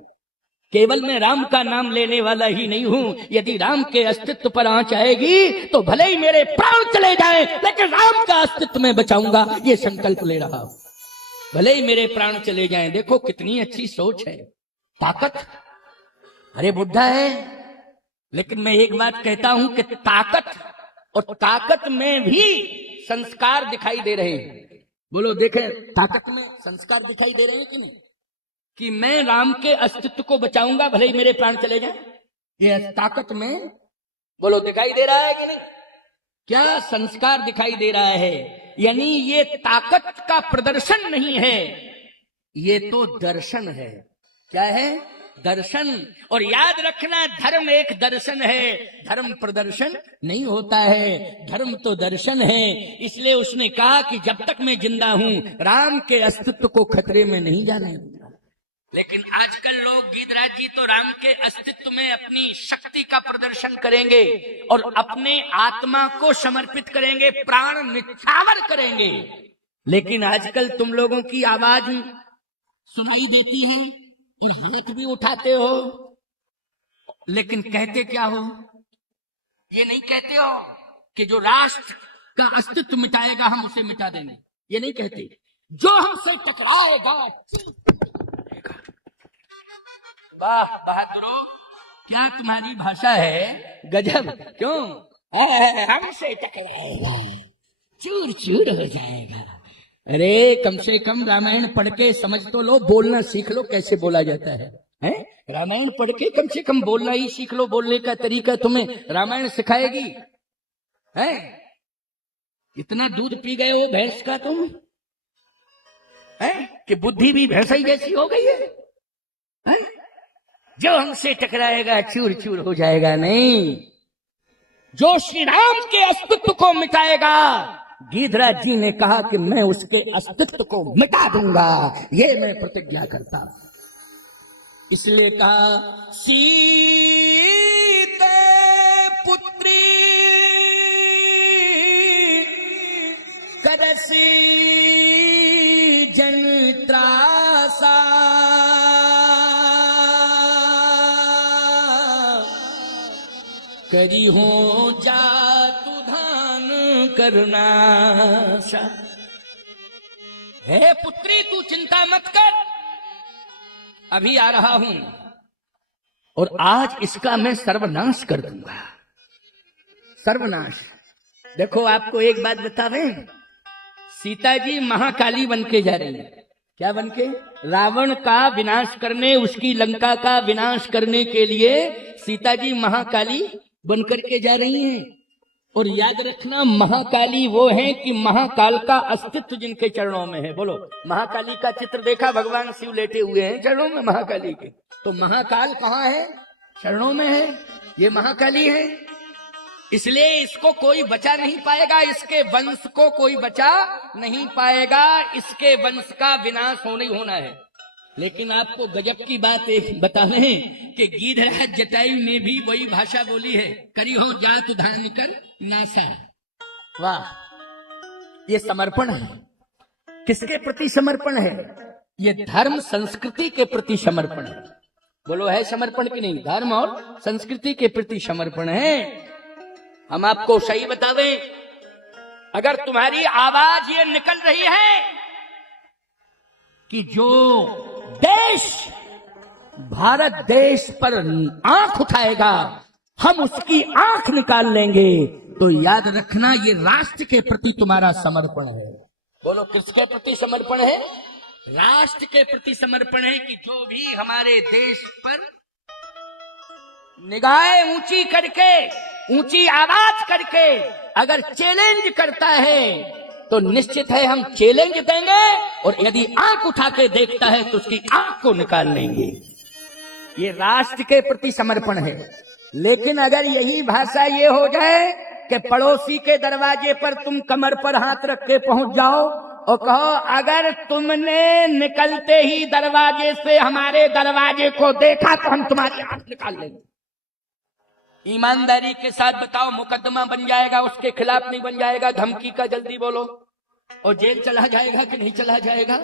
केवल मैं राम का नाम लेने वाला ही नहीं हूं, यदि राम के अस्तित्व पर आंच आएगी तो भले ही मेरे प्राण चले जाएं, लेकिन राम का अस्तित्व मैं बचाऊंगा, ये संकल्प ले रहा हूं। भले ही मेरे प्राण चले जाएं। देखो कितनी अच्छी सोच है। ताकत, अरे बुद्धा है, लेकिन मैं एक बात कहता हूं कि ताकत और ताकत में भी संस्कार दिखाई दे रहे हैं। बोलो देखें, ताकत में संस्कार दिखाई दे रहे हैं कि नहीं? कि मैं राम के अस्तित्व को बचाऊंगा भले ही मेरे प्राण चले जाएं, ये ताकत में बोलो दिखाई दे रहा है कि नहीं? क्या संस्कार दिखाई दे रहा है? यानी ये ताकत का प्रदर्शन नहीं है, ये तो दर्शन है। क्या है? दर्शन। और याद रखना, धर्म एक दर्शन है, धर्म प्रदर्शन नहीं होता है, धर्म तो दर्शन है। इसलिए उसने कहा कि जब तक मैं जिंदा हूं राम के अस्तित्व को खतरे में नहीं जाने दूंगा। लेकिन आजकल लोग, गीधराज जी तो राम के अस्तित्व में अपनी शक्ति का प्रदर्शन करेंगे और अपने आत्मा को समर्पित करेंगे, प्राण निछावर करेंगे। लेकिन आजकल तुम लोगों की आवाज सुनाई देती है और हाथ भी उठाते हो, लेकिन कहते क्या हो? ये नहीं कहते हो कि जो राष्ट्र का अस्तित्व मिटाएगा हम उसे मिटा देंगे, ये नहीं कहते। जो हमसे टकराएगा, वाह बहादुरो, क्या तुम्हारी भाषा है, गजब। क्यों? हमसे टकराएगा चूर चूर हो जाएगा। अरे कम से कम रामायण पढ़ के समझ तो लो, बोलना सीख लो कैसे बोला जाता है, हैं? रामायण पढ़ के कम से कम बोलना ही सीख लो, बोलने का तरीका तुम्हें रामायण सिखाएगी, हैं? इतना दूध पी गए हो भैंस का तुम, हैं? कि बुद्धि भी भैंस ही जैसी हो गई है, हैं? जो हमसे टकराएगा चूर चूर हो जाएगा। नहीं, जो श्री राम के अस्तित्व को मिटाएगा, गीधराज जी ने कहा कि मैं उसके अस्तित्व को मिटा दूंगा, ये मैं प्रतिज्ञा करता। इसलिए कहा, सीते पुत्री करसी जन त्रासा, करी हो जातु धान करना। हे पुत्री, तू चिंता मत कर, अभी आ रहा हूं और आज इसका मैं सर्वनाश कर दूंगा। सर्वनाश। देखो आपको एक बात बता दें, सीता जी महाकाली बन के जा रही है। क्या बन के? रावण का विनाश करने, उसकी लंका का विनाश करने के लिए सीता जी महाकाली बनकर के जा रही हैं। और याद रखना, महाकाली वो है कि महाकाल का अस्तित्व जिनके चरणों में है। बोलो, महाकाली का चित्र देखा? भगवान शिव लेटे हुए हैं चरणों में महाकाली के। तो महाकाल कहाँ है? चरणों में है। ये महाकाली है, इसलिए इसको कोई बचा नहीं पाएगा, इसके वंश को कोई बचा नहीं पाएगा, इसके वंश का विनाश होना ही होना है। लेकिन आपको गजब की बात एक बता रहे हैं कि गीधराज जटायु ने भी वही भाषा बोली है, करी हो जातु धान कर नासा। वाह, ये समर्पण है। किसके प्रति समर्पण है? ये धर्म संस्कृति के प्रति समर्पण है। बोलो, है समर्पण की नहीं? धर्म और संस्कृति के प्रति समर्पण है। हम आपको सही बता दें, अगर तुम्हारी आवाज ये निकल रही है कि जो देश भारत देश पर आंख उठाएगा हम उसकी आंख निकाल लेंगे, तो याद रखना ये राष्ट्र के प्रति तुम्हारा समर्पण है। बोलो, किसके प्रति समर्पण है? राष्ट्र के प्रति समर्पण है कि जो भी हमारे देश पर निगाहें ऊंची करके, ऊंची आवाज करके अगर चैलेंज करता है तो निश्चित है हम चैलेंज देंगे, और यदि आंख उठा के देखता है तो उसकी आंख को निकाल लेंगे। ये राष्ट्र के प्रति समर्पण है। लेकिन अगर यही भाषा ये हो जाए कि पड़ोसी के दरवाजे पर तुम कमर पर हाथ रख के पहुंच जाओ और कहो, अगर तुमने निकलते ही दरवाजे से हमारे दरवाजे को देखा तो हम तुम्हारी आंख निकाल लेंगे, ईमानदारी के साथ बताओ, मुकदमा बन जाएगा उसके खिलाफ नहीं बन जाएगा? धमकी का जल्दी बोलो। और जेल चला जाएगा कि नहीं चला जाएगा?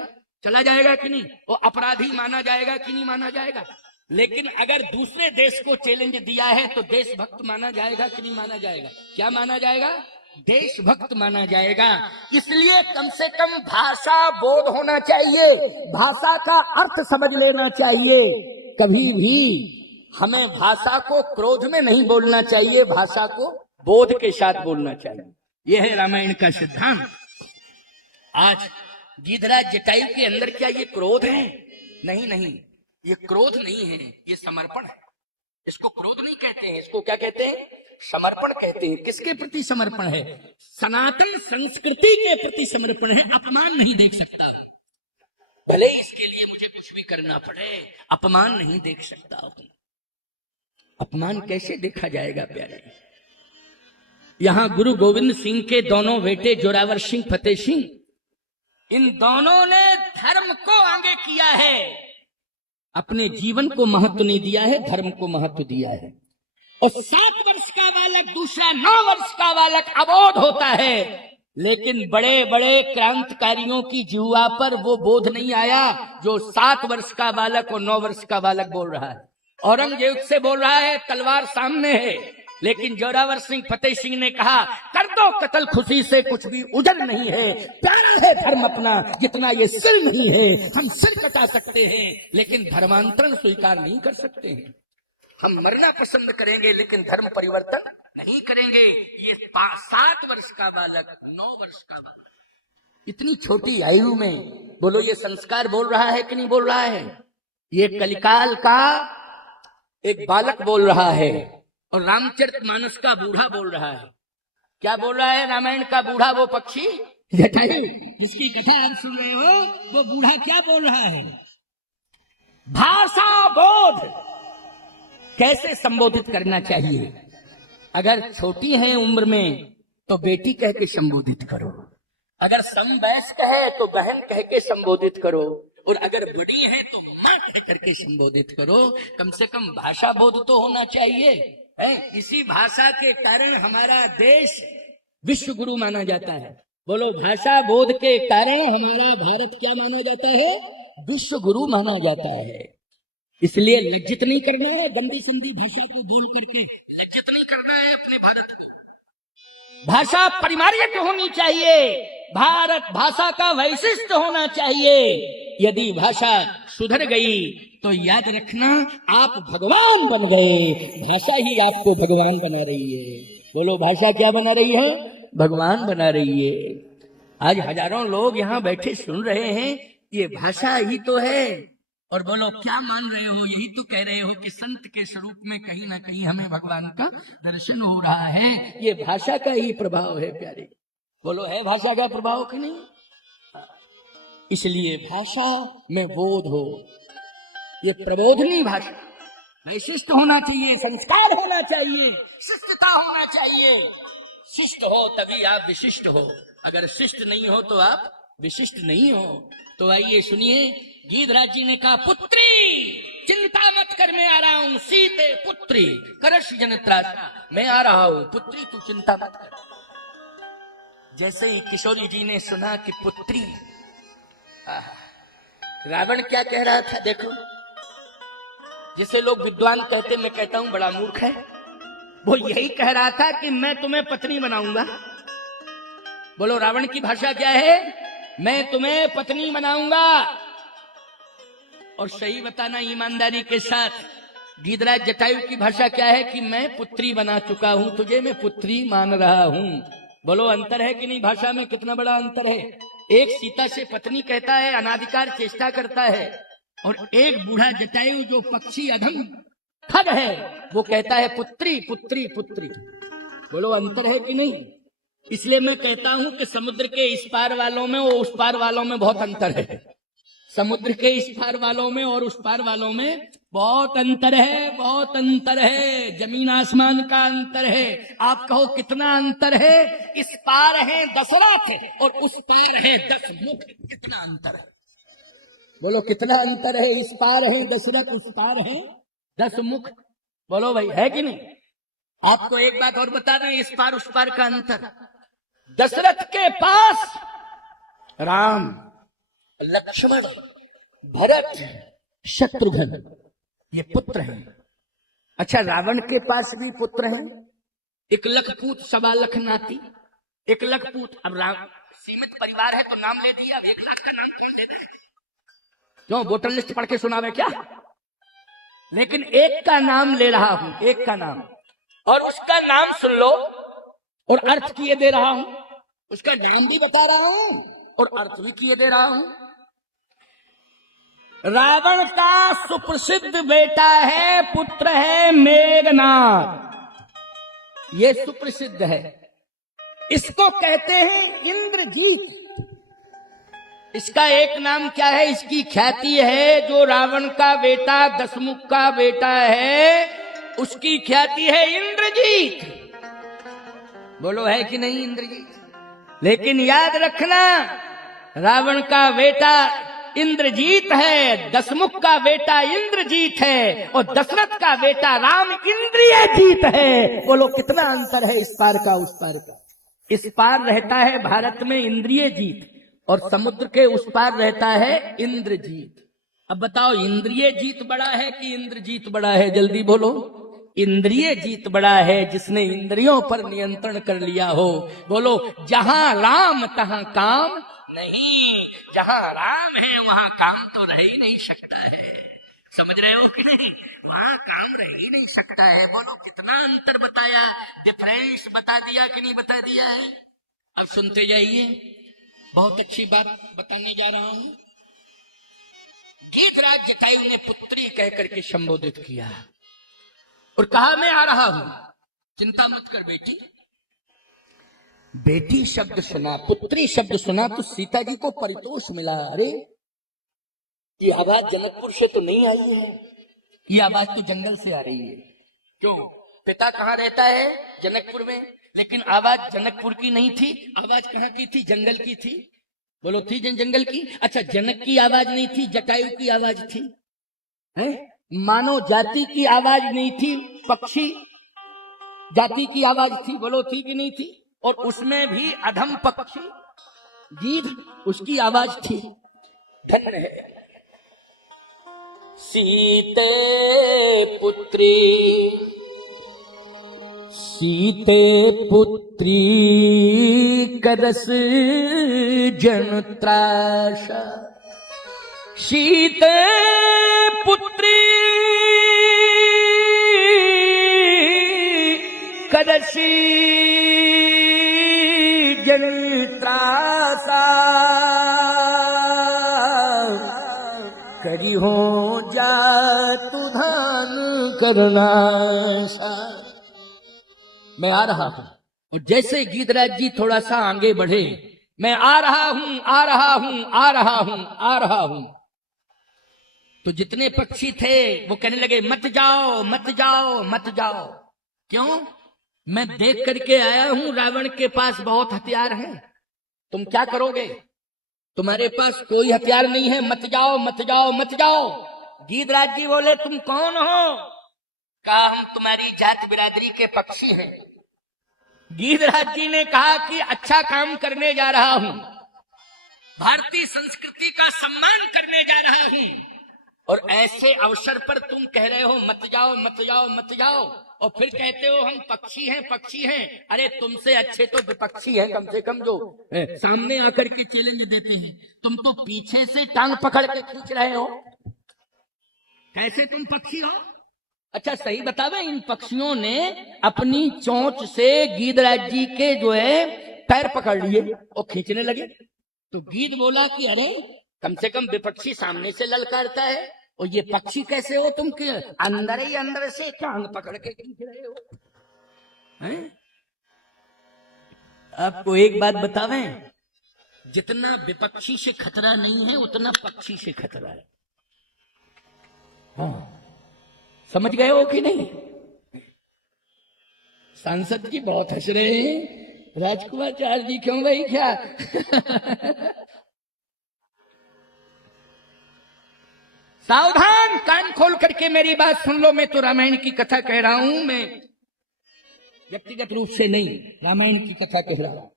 चला जाएगा कि नहीं? वो अपराधी माना जाएगा कि नहीं माना जाएगा? लेकिन अगर दूसरे देश को चैलेंज दिया है तो देशभक्त माना जाएगा कि नहीं माना जाएगा? क्या माना जाएगा? देशभक्त माना जाएगा। इसलिए कम से कम भाषा बोध होना चाहिए, भाषा का अर्थ समझ लेना चाहिए। कभी भी हमें भाषा को क्रोध में नहीं बोलना चाहिए, भाषा को बोध के साथ बोलना चाहिए। यह है रामायण का सिद्धांत। आज गिधराज जटायु के अंदर क्या ये क्रोध है? नहीं नहीं, ये क्रोध नहीं है, ये समर्पण है। इसको क्रोध नहीं कहते हैं, इसको क्या कहते हैं? समर्पण कहते हैं। किसके प्रति समर्पण है? सनातन संस्कृति के प्रति समर्पण है। अपमान नहीं देख सकता, भले ही इसके लिए मुझे कुछ भी करना पड़े, अपमान नहीं देख सकता। अपमान कैसे देखा जाएगा प्यारे? यहां गुरु गोविंद सिंह के दोनों बेटे जोरावर सिंह, फतेह सिंह, इन दोनों ने धर्म को आगे किया है, अपने जीवन को महत्व नहीं दिया है, धर्म को महत्व दिया है। और 7 वर्ष का बालक, दूसरा 9 वर्ष का बालक अबोध होता है, लेकिन बड़े बड़े क्रांतिकारियों की जिह्वा पर वो बोध नहीं आया जो 7 वर्ष का बालक और 9 वर्ष का बालक बोल रहा है। औरंगजेब से बोल रहा है, तलवार सामने है, लेकिन जोरावर सिंह, फतेह सिंह ने कहा कर दो कत्ल, खुशी से कुछ भी उजल नहीं है, प्यारा है धर्म अपना जितना ये सिर नहीं है। हम सिर कटा सकते हैं लेकिन धर्मांतरण स्वीकार नहीं कर सकते हैं। हम मरना पसंद करेंगे लेकिन धर्म परिवर्तन नहीं करेंगे। ये 7 वर्ष का बालक, 9 वर्ष का बालक, इतनी छोटी आयु में, बोलो ये संस्कार बोल रहा है कि नहीं बोल रहा है? ये कलिकाल का एक बालक बोल रहा है और रामचरितमानस का बूढ़ा बोल रहा है। क्या बोल रहा है रामायण का बूढ़ा? वो पक्षी जटायु जिसकी कथा आप सुन रहे हो, वो बूढ़ा क्या बोल रहा है? भाषा बोध कैसे संबोधित करना चाहिए। अगर छोटी है उम्र में तो बेटी कह के संबोधित करो, अगर समवयस्क है तो बहन कह के संबोधित करो, और अगर बड़ी है तो मां कह करके संबोधित करो। कम से कम भाषा बोध तो होना चाहिए है। इसी भाषा के कारण हमारा देश विश्व गुरु माना जाता है। बोलो, भाषा बोध के कारण हमारा भारत क्या माना जाता है? विश्व गुरु माना जाता है। इसलिए लज्जित नहीं करना है गंदी संदी भाषा को बोल करके, लज्जित नहीं करना है अपने भारत को। भाषा परिमार्जित होनी चाहिए, भारत भाषा का वैशिष्ट होना चाहिए। यदि भाषा सुधर गई तो याद रखना आप भगवान बन गए, भाषा ही आपको भगवान बना रही है। बोलो, भाषा क्या बना रही है? भगवान बना रही है। आज हजारों लोग यहाँ बैठे सुन रहे हैं, ये भाषा ही तो है। और बोलो, क्या मान रहे हो? यही तो कह रहे हो कि संत के स्वरूप में कहीं ना कहीं हमें भगवान का दर्शन हो रहा है। ये भाषा का ही प्रभाव है प्यारे। बोलो, है भाषा का प्रभाव कि नहीं? इसलिए भाषा में बोध हो, ये प्रबोधनी भाषा, वैशिष्ट होना चाहिए, संस्कार होना चाहिए, शिष्टता होना चाहिए। शिष्ट हो तभी आप विशिष्ट हो, अगर शिष्ट नहीं हो तो आप विशिष्ट नहीं हो। तो आइए सुनिए, गीधराज जी ने कहा, पुत्री चिंता मत कर, मैं आ रहा हूं। सीते पुत्री करश जन त्रासा, मैं आ रहा हूं, पुत्री तू चिंता मत कर। जैसे ही किशोरी जी ने सुना कि पुत्री, रावण क्या कह रहा था देखो। जिसे लोग विद्वान कहते, मैं कहता हूं बड़ा मूर्ख है, वो यही कह रहा था कि मैं तुम्हें पत्नी बनाऊंगा। बोलो, रावण की भाषा क्या है? मैं तुम्हें पत्नी बनाऊंगा। और सही बताना ईमानदारी के साथ, गीधराज जटायु की भाषा क्या है कि मैं पुत्री बना चुका हूं, तुझे मैं पुत्री मान रहा हूं। बोलो, अंतर है कि नहीं? भाषा में कितना बड़ा अंतर है। एक सीता से पत्नी कहता है, अनाधिकार चेष्टा करता है, और एक बूढ़ा जटायु जो पक्षी अधम खग है, वो कहता है पुत्री पुत्री पुत्री। बोलो, अंतर है कि नहीं? इसलिए मैं कहता हूं कि समुद्र के इस पार वालों में और उस पार वालों में बहुत अंतर है। समुद्र के इस पार वालों में और उस पार वालों में बहुत अंतर है, बहुत अंतर है, जमीन आसमान का अंतर है। आप कहो कितना अंतर है? इस पार है दशरथ और उस पार है 10 मुख, कितना अंतर है? बोलो, कितना अंतर है? इस पार है दशरथ, उस पार है 10 मुख। बोलो भाई, है कि नहीं? आपको एक बात और बता दें, इस पार उस पार का अंतर। दशरथ के पास राम, लक्ष्मण, भरत, शत्रुघ्न ये पुत्र हैं। अच्छा, रावण के पास भी पुत्र हैं, 1 लाख पूत, 1.25 लाख नाती, 1 लाख पूत। अब राम सीमित परिवार है तो नाम ले दिया, अब 1 लाख का नाम कौन देता है? क्यों वोटर लिस्ट पढ़ के सुनावे क्या? लेकिन एक का नाम ले रहा हूं, एक का नाम, और उसका नाम सुन लो और अर्थ किए दे रहा हूं। उसका नाम भी बता रहा हूं और अर्थ भी किए दे रहा हूं। रावण का सुप्रसिद्ध बेटा है, पुत्र है मेघनाद। ये सुप्रसिद्ध है, इसको कहते हैं इंद्रजीत। इसका एक नाम क्या है? इसकी ख्याति है, जो रावण का बेटा दशमुख का बेटा है उसकी ख्याति है इंद्रजीत। बोलो है कि नहीं इंद्रजीत? लेकिन याद रखना, रावण का बेटा इंद्रजीत है, दशमुख का बेटा इंद्रजीत है, और दशरथ का बेटा राम इंद्रिय जीत है। बोलो कितना अंतर है इस पार का उस पार का। इस पार रहता है भारत में इंद्रिय जीत, और समुद्र के उस पार रहता है इंद्रजीत। अब बताओ, इंद्रिय जीत बड़ा है कि इंद्रजीत बड़ा है? जल्दी बोलो। इंद्रिय जीत बड़ा है, जिसने इंद्रियों पर नियंत्रण कर लिया हो। बोलो, जहां राम तहां काम नहीं, जहां राम है वहां काम तो रह ही नहीं सकता है। समझ रहे हो कि नहीं? वहां काम रह ही नहीं सकता है। बोलो कितना अंतर बताया, डिफरेंस बता दिया कि नहीं बता दिया है? अब सुनते जाइए, बहुत अच्छी बात बताने जा रहा हूं। गीधराज जटायु ने पुत्री कहकर के संबोधित किया और कहा, मैं आ रहा हूं, चिंता मत कर बेटी। बेटी शब्द सुना, पुत्री शब्द सुना तो सीता जी को परितोष मिला। अरे ये आवाज जनकपुर से तो नहीं आई है, ये आवाज तो जंगल से आ रही है। क्यों? पिता कहाँ रहता है? जनकपुर में। लेकिन आवाज जनकपुर की नहीं थी, आवाज कहाँ की थी? जंगल की थी। बोलो थी जंगल की? अच्छा, जनक की आवाज नहीं थी, जटायु की आवाज थी। है? मानव जाति की आवाज नहीं थी, पक्षी जाति की आवाज थी। बोलो थी कि नहीं थी? और उसमें भी अधम पक्षी गीध, उसकी आवाज थी। धन्य है सीते पुत्री, सीते पुत्री करस जन त्रासा। सीते पुत्री करसी जन त्रासा, करी हो जा तू धान करना। मैं आ रहा हूं। और जैसे गीधराज जी थोड़ा सा आगे बढ़े, मैं आ रहा हूं, आ रहा हूं, आ रहा हूं, आ रहा हूं, तो जितने पक्षी थे वो कहने लगे, मत जाओ, मत जाओ, मत जाओ। क्यों? मैं देख करके आया हूं रावण के पास बहुत हथियार हैं, तुम क्या करोगे? तुम्हारे पास कोई हथियार नहीं है, मत जाओ, मत जाओ, मत जाओ। गीधराज जी बोले, तुम कौन हो? कहा, हम तुम्हारी जात बिरादरी के पक्षी हैं। गीधराज जी ने कहा कि अच्छा काम करने जा रहा हूं, भारतीय संस्कृति का सम्मान करने जा रहा हूं, और ऐसे अवसर पर तुम कह रहे हो मत जाओ, मत जाओ, मत जाओ, और फिर कहते हो हम पक्षी हैं, पक्षी हैं। अरे तुमसे अच्छे तो विपक्षी हैं, कम से कम जो सामने आकर के चैलेंज देते हैं। तुम तो पीछे से टांग पकड़ के खींच रहे हो, कैसे तुम पक्षी हो? अच्छा सही बतावे, इन पक्षियों ने अपनी चोंच से गीधराज जी के जो है पैर पकड़ लिए और खींचने लगे। तो गीध बोला कि अरे कम से कम विपक्षी सामने से ललकारता है, और ये पक्षी कैसे हो तुम? के अंदर ही अंदर से टांग पकड़ के खींच रहे हो हैं? आपको एक बात बतावें, जितना विपक्षी से खतरा नहीं है उतना पक्षी से खतरा है। हाँ, समझ गए हो कि नहीं? सांसद जी बहुत हंस रहे हैं, राजकुमार चार जी क्यों भाई क्या? सावधान, कान खोल करके मेरी बात सुन लो। मैं तो रामायण की कथा कह रहा हूं। मैं व्यक्तिगत रूप से नहीं, रामायण की कथा कह रहा हूं।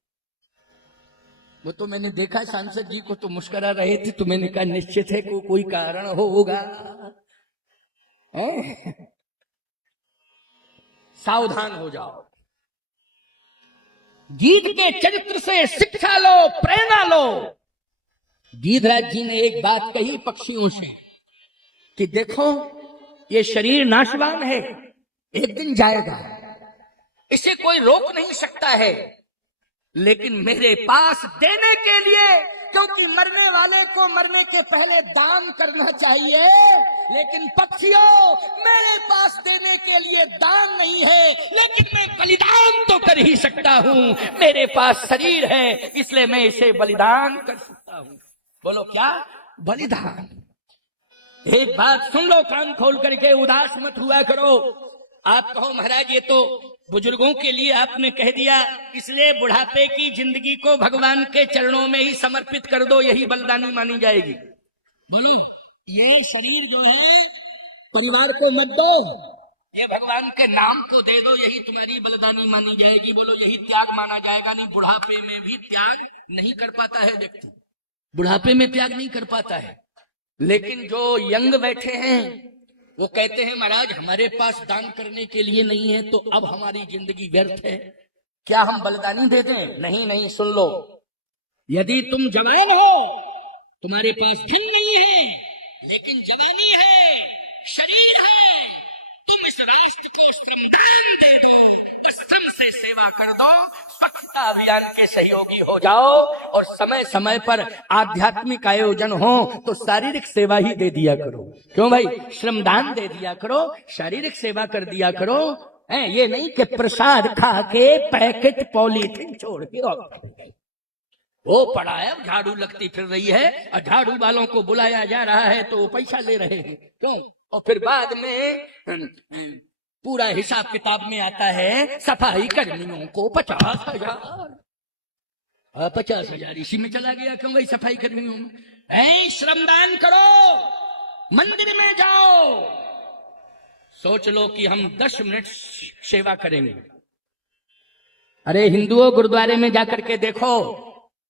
वो तो मैंने देखा सांसद जी को तो मुस्कुरा रहे थे, तो मैंने कहा निश्चित है कोई कारण होगा। सावधान हो जाओ, गीध के चरित्र से शिक्षा लो, प्रेरणा लो। गीधराज जी ने एक बात कही पक्षियों से कि देखो ये शरीर नाशवान है, एक दिन जाएगा, इसे कोई रोक नहीं सकता है, लेकिन मेरे पास देने के लिए, क्योंकि मरने वाले को मरने के पहले दान करना चाहिए, लेकिन पक्षियों मेरे पास देने के लिए दान नहीं है, लेकिन मैं बलिदान तो कर ही सकता हूं। मेरे पास शरीर है, इसलिए मैं इसे बलिदान कर सकता हूं। बोलो क्या? बलिदान। एक बात सुन लो कान खोल करके, उदास मत हुआ करो। आप कहो महाराज ये तो बुजुर्गों के लिए आपने कह दिया, इसलिए बुढ़ापे की जिंदगी को भगवान के चरणों में ही समर्पित कर दो, यही बलिदानी मानी जाएगी। बोलो ये शरीर जो है परिवार को मत दो, ये भगवान के नाम को दे दो, यही तुम्हारी बलिदानी मानी जाएगी। बोलो यही त्याग माना जाएगा। नहीं, बुढ़ापे में भी त्याग नहीं कर पाता है व्यक्ति, बुढ़ापे में त्याग नहीं कर पाता है। लेकिन जो यंग बैठे हैं वो कहते हैं महाराज हमारे पास दान करने के लिए नहीं है, तो अब हमारी जिंदगी व्यर्थ है, क्या हम बलिदानी दे दें? नहीं नहीं, सुन लो, यदि तुम जवान हो, तुम्हारे पास धन नहीं है, लेकिन जवानी है, शरीर है, तुम इस राष्ट्र को श्रमदान दे दो, श्रम से सेवा कर दो, स्वच्छता अभियान के सहयोगी हो जाओ, और समय समय पर आध्यात्मिक आयोजन हो तो शारीरिक सेवा ही दे दिया करो। क्यों भाई? श्रमदान दे दिया करो, शारीरिक सेवा कर दिया करो। ये नहीं कि प्रसाद खा के पैकेट पॉलीथिन छोड़ के वो पड़ा है, झाड़ू लगती फिर रही है, और झाड़ू वालों को बुलाया जा रहा है तो वो पैसा ले रहे हैं। क्यों? और फिर बाद में पूरा हिसाब किताब में आता है सफाई कर्मियों को 50,000, 50,000 इसी में चला गया। क्यों भाई? सफाई कर्मियों में। श्रमदान करो, मंदिर में जाओ, सोच लो कि हम 10 मिनट सेवा करेंगे। अरे हिंदुओं, गुरुद्वारे में जाकर के देखो,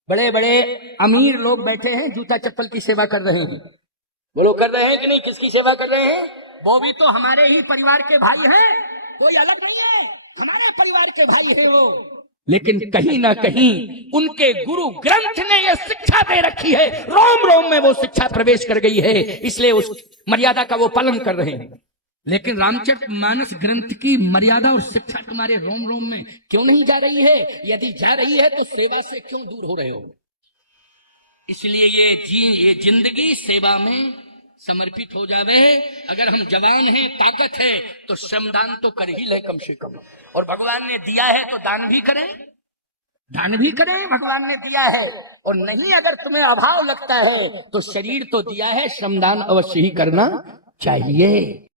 बड़े बड़े अमीर लोग बैठे हैं, जूता चप्पल की सेवा कर रहे हैं। बोलो कर रहे हैं कि नहीं? किसकी सेवा कर रहे हैं? वो भी तो हमारे ही परिवार के भाई हैं, कोई अलग नहीं है, हमारे परिवार के भाई हैं वो। लेकिन कहीं ना कहीं उनके गुरु ग्रंथ ने यह शिक्षा दे रखी है, रोम रोम में वो शिक्षा प्रवेश कर गई है, इसलिए उस मर्यादा का वो पालन कर रहे हैं। लेकिन रामचरितमानस ग्रंथ की मर्यादा और शिक्षा तुम्हारे रोम रोम में क्यों नहीं जा रही है? यदि जा रही है तो सेवा से क्यों दूर हो रहे हो? इसलिए ये जिंदगी सेवा में समर्पित हो जावे। अगर हम जवान हैं, ताकत है, तो श्रमदान तो कर ही ले कम से कम। और भगवान ने दिया है तो दान भी करें, दान भी करें, भगवान ने दिया है। और नहीं अगर तुम्हें अभाव लगता है तो शरीर तो दिया है, श्रमदान अवश्य ही करना चाहिए।